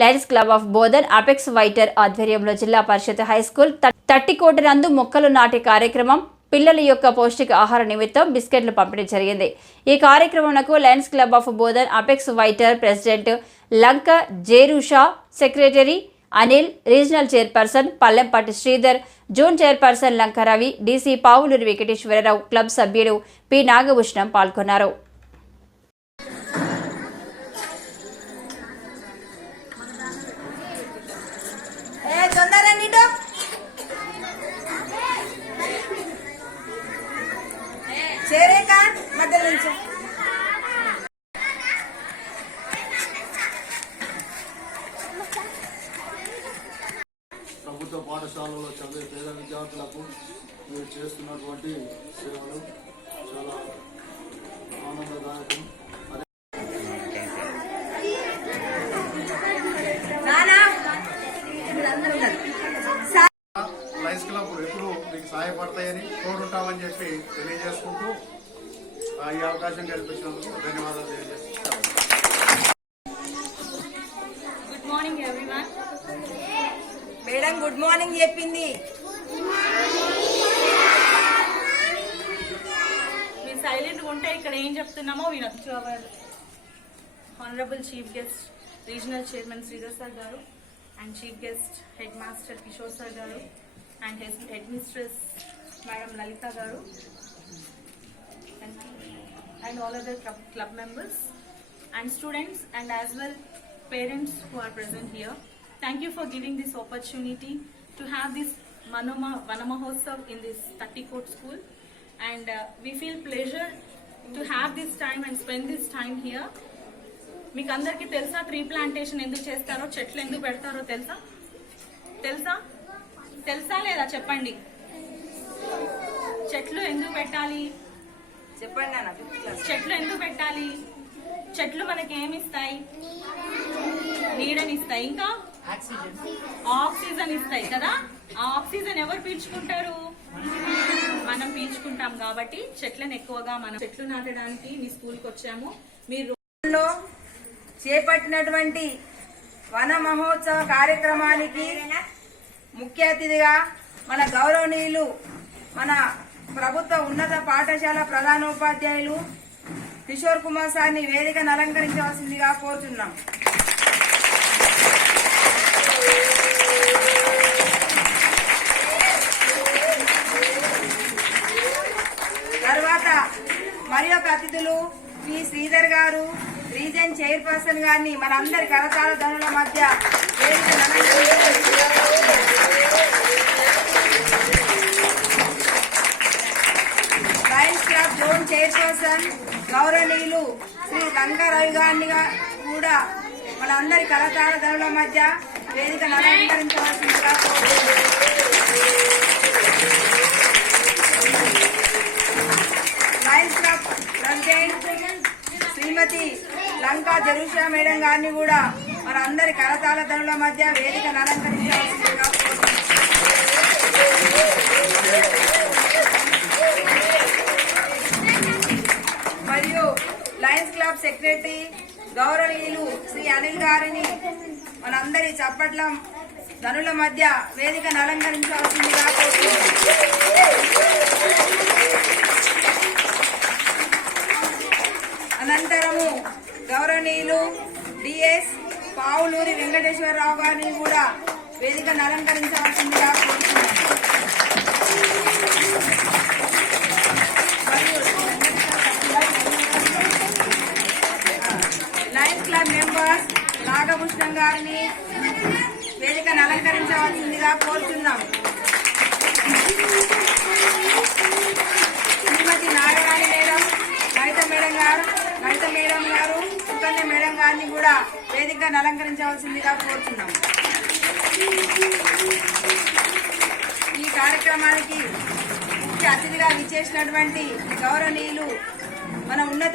Lions club of Bodhan apex waiter ఆధ్వర్యంలో జిల్లా పరిషత్ high school తట్టికోట నందు మొక్కలు నాటే కార్యక్రమం పిల్లల యొక్క పౌష్టిక ఆహార నిమిత్తం బిస్కెట్లు పంపిణీ జరిగింది. ఈ కార్యక్రమంకు lions club of Bodhan apex వైటర్ president Lanka Jerusha, secretary Anil, regional chairperson Pallempati Sridhar, zone chairperson Lanka Ravi, DC Pavuluri Venkateswara Rao, club సభ్యులు పి నాగభూషణం పాల్గొన్నారు. ప్రభుత్వ పాఠశాలలో చదివే పేద విద్యార్థులకు మీరు చేస్తున్నటువంటి సేవలు చాలా ఆనందదాయకం. లయన్స్ క్లబ్ ఎప్పుడు మీకు సహాయపడతాయని తోడుంటామని చెప్పి తెలియజేసుకుంటూ ఈ అవకాశం కల్పించినందుకు ధన్యవాదాలు తెలియజేస్తున్నాను. Good morning everyone. Madam good morning చెప్పింది. మీరు సైలెంట్ ఉంటే ఇక్కడ ఏం చెప్తున్నామో వినొచ్చు. Our honourable chief guest regional chairman Sridhar sir garu and chief guest head master Kishore sir garu and head mistress madam Lalitha garu and all other club members and students and as well parents who are present here. Thank you for giving this opportunity to have this Vana Mahotsav in this Tattikot school, and we feel pleasure to have this time and spend this time here. మీకు అందరికీ తెలుసా tree plantation ఎందుకు చేస్తారో, చెట్లు ఎందుకు పెడతారో తెలుసా తెలుసా తెలుసా లేదా చెప్పండి. చెట్లు ఎందుకు పెట్టాలి చెప్పండి నాన్న. చెట్లు ఎందుకు పెట్టాలి? చెట్లు మనకి ఏమిస్తాయి? నీడనిస్తాయి, ఇంకా ఆక్సిజన్ ఇస్తాయి కదా. ఆ ఆక్సిజన్ ఎవరు పీల్చుకుంటారు? మనం పీల్చుకుంటాం. కాబట్టి చెట్లను ఎక్కువగా మనం చెట్లు నాటడానికి మీ స్కూల్కి వచ్చాము. మీరు చేపట్టినటువంటి వన మహోత్సవ కార్యక్రమానికి ముఖ్య అతిథిగా మన గౌరవనీయులు మన ప్రభుత్వ ఉన్నత పాఠశాల ప్రధానోపాధ్యాయులు కిషోర్ కుమార్ సార్ని వేదికను అలంకరించవలసిందిగా కోరుతున్నాం. తర్వాత మరి ఒక అతిథులు పి శ్రీధర్ గారు, రీజన్ చైర్పర్సన్ గారిని మనందరి కరతాళ ధ్వనుల మధ్య వేదికను లయన్స్ క్లబ్ జోన్ చైర్పర్సన్ గౌరవనీయులు శ్రీ లంక రవి గారిని కూడా మనందరి కరతాళ ధ్వనుల మధ్య వేదికను అలంకరించవలసిందిగా లయన్స్ క్లబ్ ప్రెసిడెంట్ శ్రీమతి లంకా జరుషా మేడం గారిని కూడా మనందరి కరతాళ ధ్వనుల మధ్య వేదికను అలంకరించవలసిందిగా మరియు లయన్స్ క్లబ్ సెక్రటరీ గౌరవనీయులు శ్రీ అనిల్ గారిని మనందరి చప్పట్ల ధనుల మధ్య వేదికను అలంకరించవలసిందిగా అనంతరము గౌరవనీయులు డిఎస్ పావులూరి వెంకటేశ్వరరావు గారిని కూడా వేదికను అలంకరించవలసిందిగా కోరుతున్నాను. లయన్స్ క్లబ్ మెంబర్స్ నాగభూషణం గారిని వేదికను అలంకరించవలసిందిగా కోరుతున్నాం. శ్రీమతి నాగరాణి మేడం, లలిత మేడం గారు, సుకన్య మేడం గారిని కూడా వేదికను అలంకరించవలసిందిగా కోరుతున్నాం. ఈ కార్యక్రమానికి ముఖ్య అతిథిగా విచ్చేసినటువంటి గౌరవనీయులు మన ఉన్నత